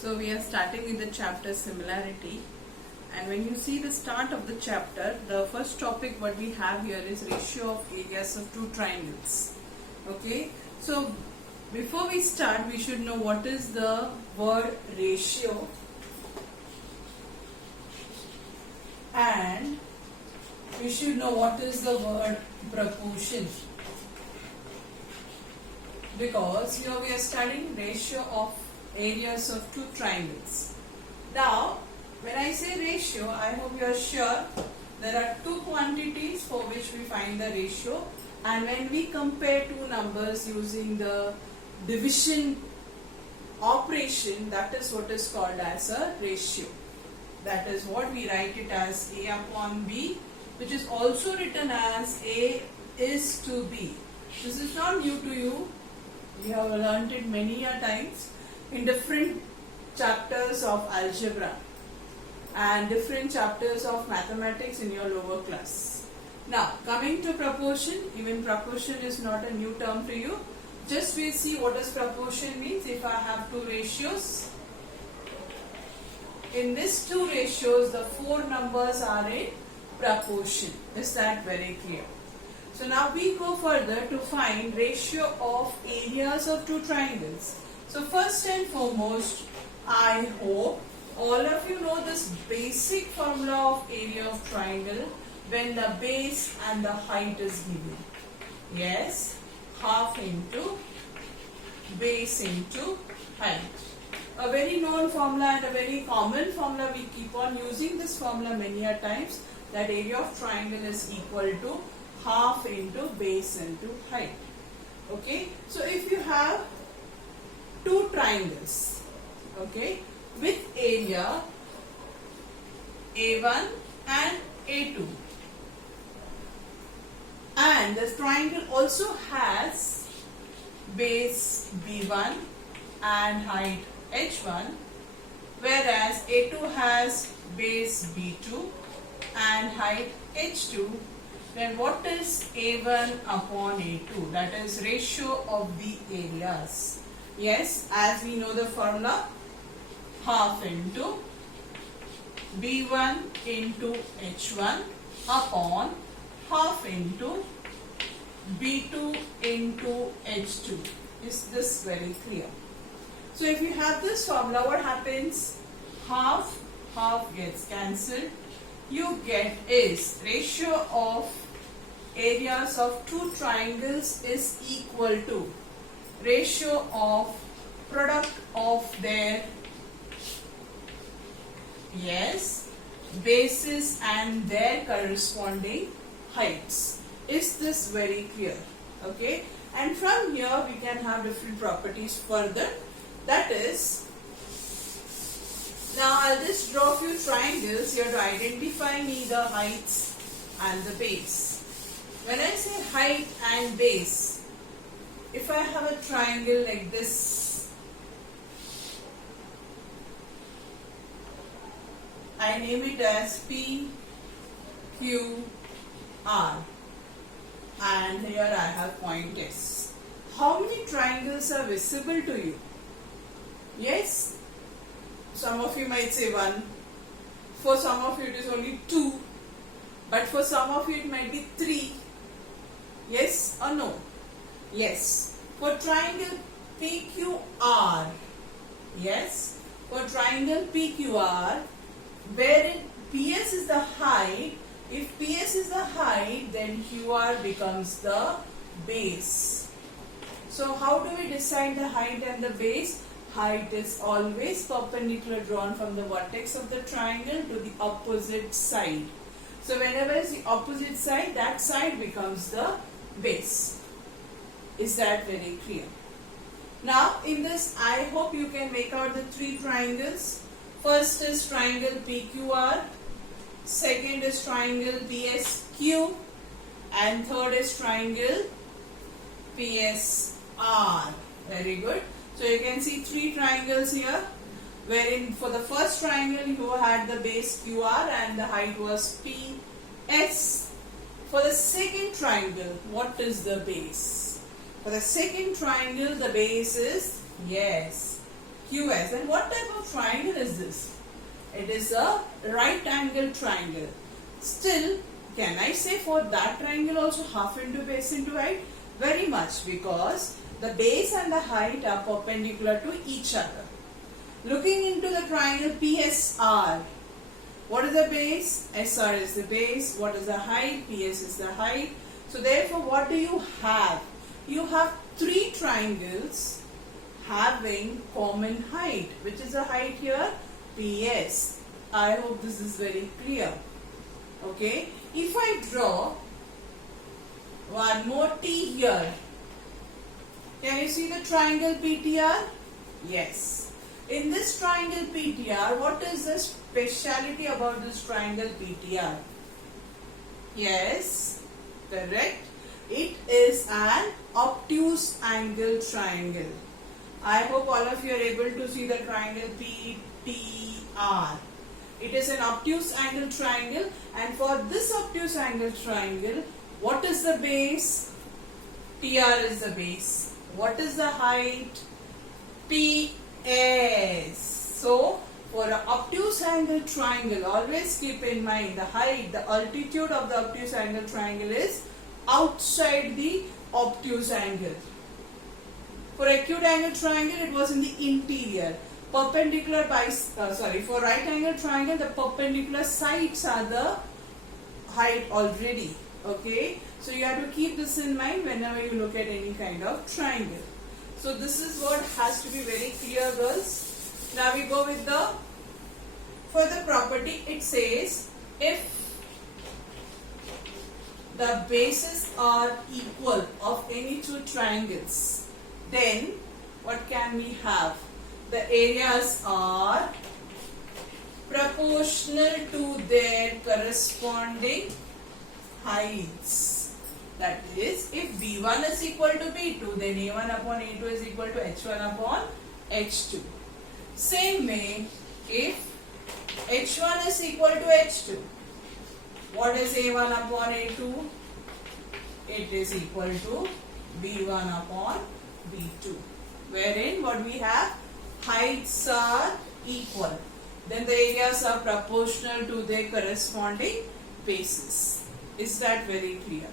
So we are starting with the chapter similarity, and when you see the start of the chapter, the first topic what we have here is ratio of areas of two triangles. Okay, so before we start we should know what is the word ratio and we should know what is the word proportion, because here we are studying ratio of areas of two triangles. Now when I say ratio, I hope you are sure there are two quantities for which we find the ratio, and when we compare two numbers using the division operation, that is what is called as a ratio. That is what we write it as A upon B, which is also written as A is to B. This is not new to you. We have learnt it many a times in different chapters of algebra and different chapters of mathematics in your lower class. Now coming to proportion, even proportion is not a new term to you. Just we see what does proportion means. If I have two ratios, in these two ratios the four numbers are in proportion. Is that very clear? So now we go further to find ratio of areas of two triangles. So first and foremost, I hope all of you know this basic formula of area of triangle when the base and the height is given. Yes, half into base into height. A very known formula and a very common formula, we keep on using this formula many a times, that area of triangle is equal to half into base into height. Okay, so if you have two triangles, okay, with area A1 and A2, and this triangle also has base B1 and height H1, whereas A2 has base B2 and height H2, then what is A1 upon A2? That is ratio of the areas. Yes, as we know the formula, half into B1 into H1 upon half into B2 into H2. Is this very clear? So if you have this formula, what happens? Half gets cancelled. You get is ratio of areas of two triangles is equal to ratio of product of their bases and their corresponding heights. Is this very clear? Okay, and from here we can have different properties further. That is, now I'll just draw a few triangles here to identify me the heights and the base. When I say height and base, if I have a triangle like this, I name it as P, Q, R, and here I have point S. How many triangles are visible to you? Yes, some of you might say 1, for some of you it is only 2, but for some of you it might be 3. Yes or no? Yes. For triangle PQR, yes, for triangle PQR, wherein PS is the height, if PS is the height, then QR becomes the base. So how do we decide the height and the base? Height is always perpendicular drawn from the vertex of the triangle to the opposite side. So whenever is the opposite side, that side becomes the base. Is that very clear? Now in this, I hope you can make out the three triangles. First is triangle PQR, second is triangle PSQ, and third is triangle PSR. Very good. So you can see three triangles here, wherein for the first triangle you had the base QR and the height was PS. For the second triangle, what is the base? For the second triangle, the base is, yes, QS. And what type of triangle is this? It is a right angle triangle. Still, can I say for that triangle also half into base into height? Very much, because the base and the height are perpendicular to each other. Looking into the triangle PSR, what is the base? SR is the base. What is the height? PS is the height. So therefore, what do you have? You have three triangles having common height. Which is the height here? PS. I hope this is very clear. Okay. If I draw one more T here, can you see the triangle PTR? Yes. In this triangle PTR, what is the speciality about this triangle PTR? Yes, correct. It is an obtuse angle triangle. I hope all of you are able to see the triangle PTR. It is an obtuse angle triangle, and for this obtuse angle triangle, what is the base? TR is the base. What is the height? PS. So, for an obtuse angle triangle, always keep in mind the height, the altitude of the obtuse angle triangle is outside the obtuse angle. For acute angle triangle, it was in the interior. Perpendicular for right angle triangle, the perpendicular sides are the height already. Okay, so you have to keep this in mind whenever you look at any kind of triangle. So this is what has to be very clear, girls. Now we go with the further property. It says if the bases are equal of any two triangles, then what can we have? The areas are proportional to their corresponding heights. That is, if B1 is equal to B2, then A1 upon A2 is equal to H1 upon H2. Same way, if H1 is equal to H2, what is A1 upon A2? It is equal to B1 upon B2. Wherein what we have? Heights are equal. Then the areas are proportional to their corresponding bases. Is that very clear?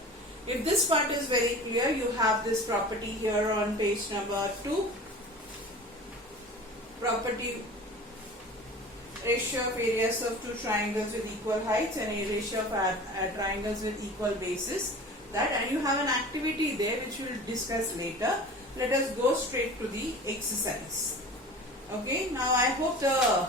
If this part is very clear, you have this property here on page number 2. Property ratio of areas of two triangles with equal heights and a ratio of triangles with equal bases. That, and you have an activity there which we will discuss later. Let us go straight to the exercise. Okay, now I hope the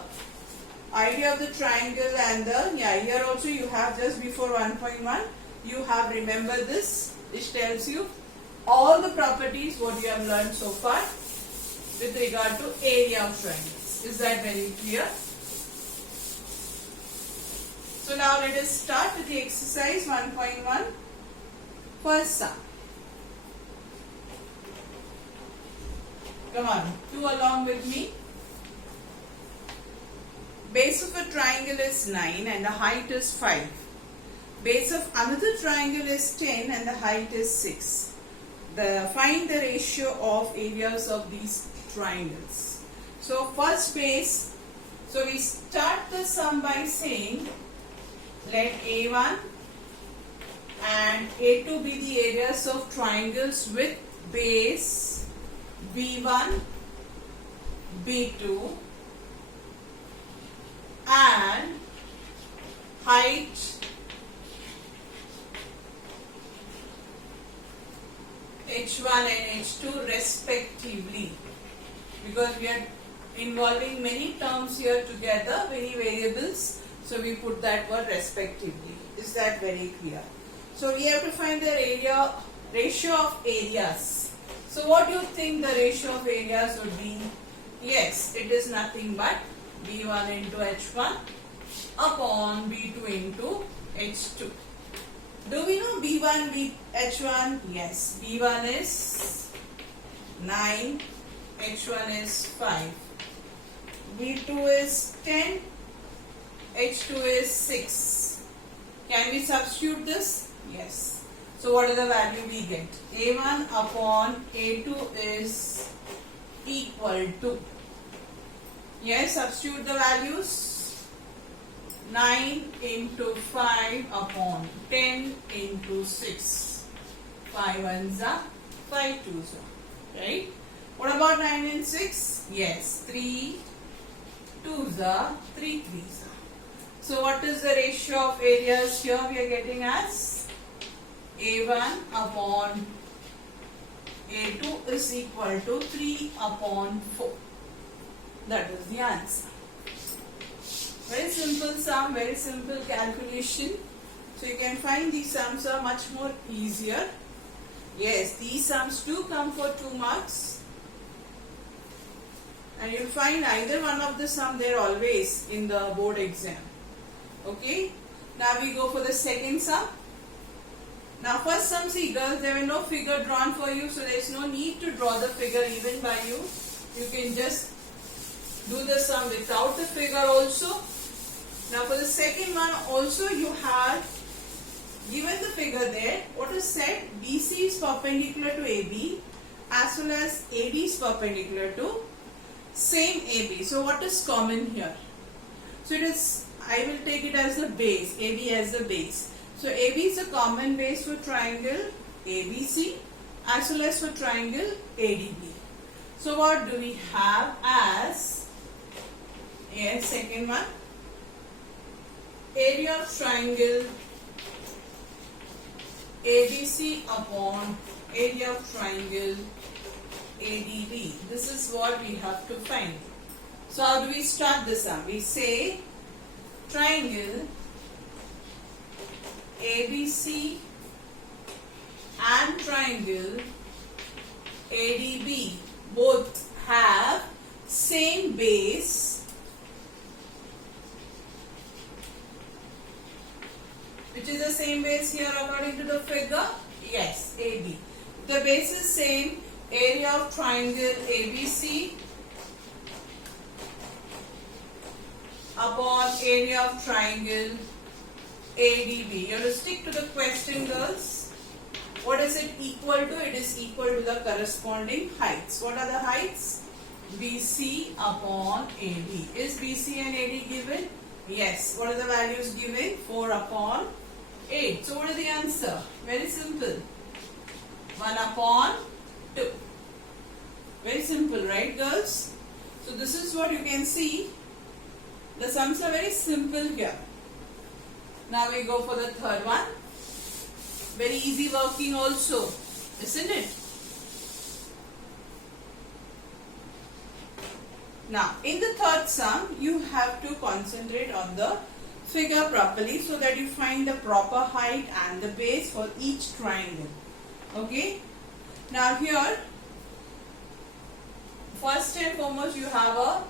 idea of the triangle and the, here also you have just before 1.1, you have remembered this, which tells you all the properties what you have learned so far with regard to area of triangles. Is that very clear? So now let us start with the exercise 1.1. First sum. Come on, do along with me. Base of a triangle is 9 and the height is 5. Base of another triangle is 10 and the height is 6. Find the ratio of areas of these triangles. So first base, so we start the sum by saying let A1 and A2 be the areas of triangles with base B1, B2 and height H1 and H2 respectively, because we are involving many terms here together, many variables, so we put that word respectively. Is that very clear? So we have to find the ratio of areas. So what do you think the ratio of areas would be? Yes, it is nothing but B1 into H1 upon B2 into H2. Do we know B1, H1? Yes, B1 is 9, H1 is 5. B2 is 10, H2 is 6. Can we substitute this? Yes. So what is the value we get? A1 upon A2 is equal to Yes, substitute the values. 9 into 5 upon 10 into 6. 5 ones are 5 twos are. Right? What about 9 and 6? Yes, 3 twos are 3 threes are. So what is the ratio of areas here we are getting as? A1 upon A2 is equal to 3 upon 4. That is the answer. Very simple sum, very simple calculation. So you can find these sums are much more easier. Yes, these sums do come for 2 marks. And you'll find either one of the sum there always in the board exam. Okay. Now we go for the second sum. Now first sum, see girls, there were no figure drawn for you, so there is no need to draw the figure even by you. You can just do the sum without the figure also. Now for the second one also you have given the figure there. What is said? BC is perpendicular to AB as well as AD is perpendicular to same AB. So what is common here? So it is, I will take it as the base, AB as the base. So AB is a common base for triangle ABC as well as for triangle ADB. So what do we have as, yes, second one, area of triangle ABC upon area of triangle ADB. This is what we have to find. So how do we start the sum? We say triangle ABC and triangle ADB both have same base which is the same base here according to the figure. Yes, AB. The base is same. Area of triangle ABC upon area of triangle ADB. You have to stick to the question, girls. What is it equal to? It is equal to the corresponding heights. What are the heights? BC upon AD. Is BC and AD given? Yes. What are the values given? 4 upon 8. So what is the answer? Very simple. 1 upon 2. Very simple, right girls? So this is what you can see. The sums are very simple here. Now we go for the third one. Very easy working also, isn't it? Now in the third sum you have to concentrate on the figure properly so that you find the proper height and the base for each triangle. Okay. Now here, first and foremost, you have a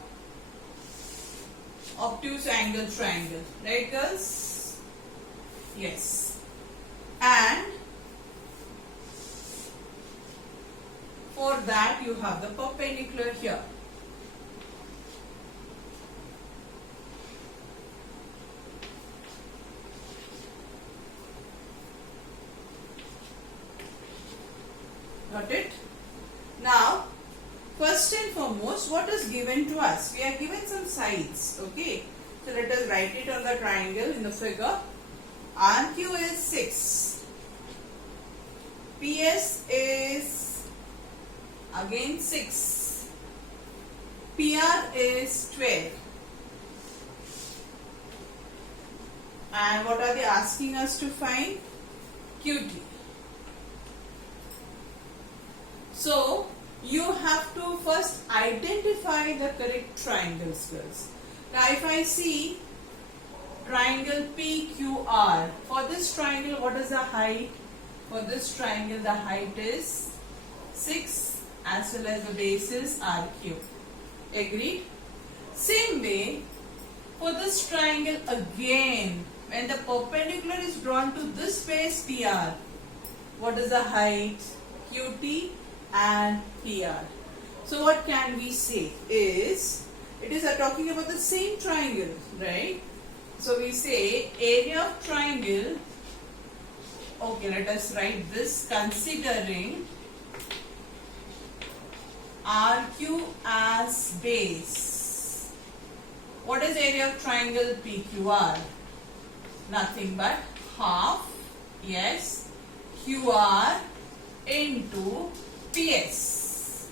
obtuse angle triangle, right girls? Yes. And for that you have the perpendicular here. Got it? Now, first and foremost, what is given to us? We are given some sides, okay? So let us write it on the triangle in the figure. RQ is 6. PS is again 6. PR is 12. And what are they asking us to find? QT. So, you have to first identify the correct triangles, girls. Now, if I see triangle PQR, for this triangle, what is the height? For this triangle, the height is 6 as well as the base is RQ. Agreed? Same way, for this triangle again, when the perpendicular is drawn to this base PR, what is the height? QT and PR. So what can we say is, it is talking about the same triangle, right? So we say area of triangle, okay, let us write this, considering RQ as base What is area of triangle PQR? Nothing but half, yes, QR into PS.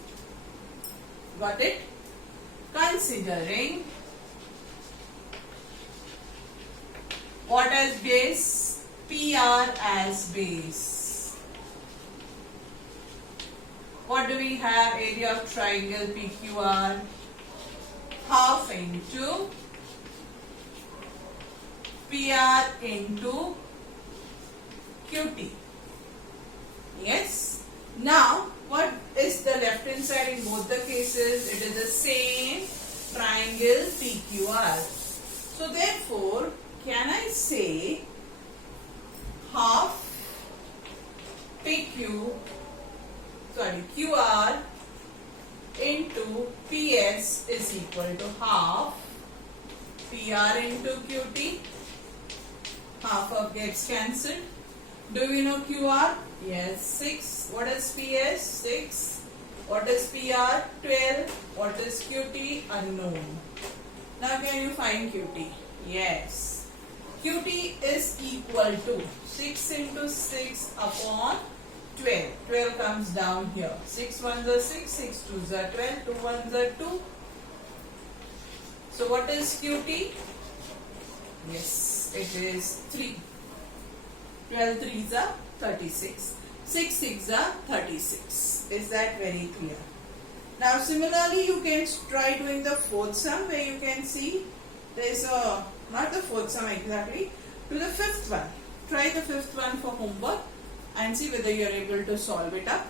Got it? Considering what as base? PR as base. What do we have? Area of triangle PQR, half into PR into QT. Yes. Now, what is the left hand side in both the cases? It is the same triangle PQR. So, therefore, can I say half QR into PS is equal to half PR into QT? Half of gets cancelled. Do we know QR? Yes, 6. What is PS? 6. What is PR? 12. What is QT? Unknown. Now can you find QT? Yes. QT is equal to 6 into 6 upon 12. 12 comes down here. 6 ones are 6, 6 twos are 12, 2 ones are 2. So what is QT? Yes, it is 3. 12 threes are 36. 6 six are 36. Is that very clear? Now similarly you can try doing the fourth sum where you can see there is a, not the fourth sum exactly, to the fifth one. Try the fifth one for homework and see whether you are able to solve it up.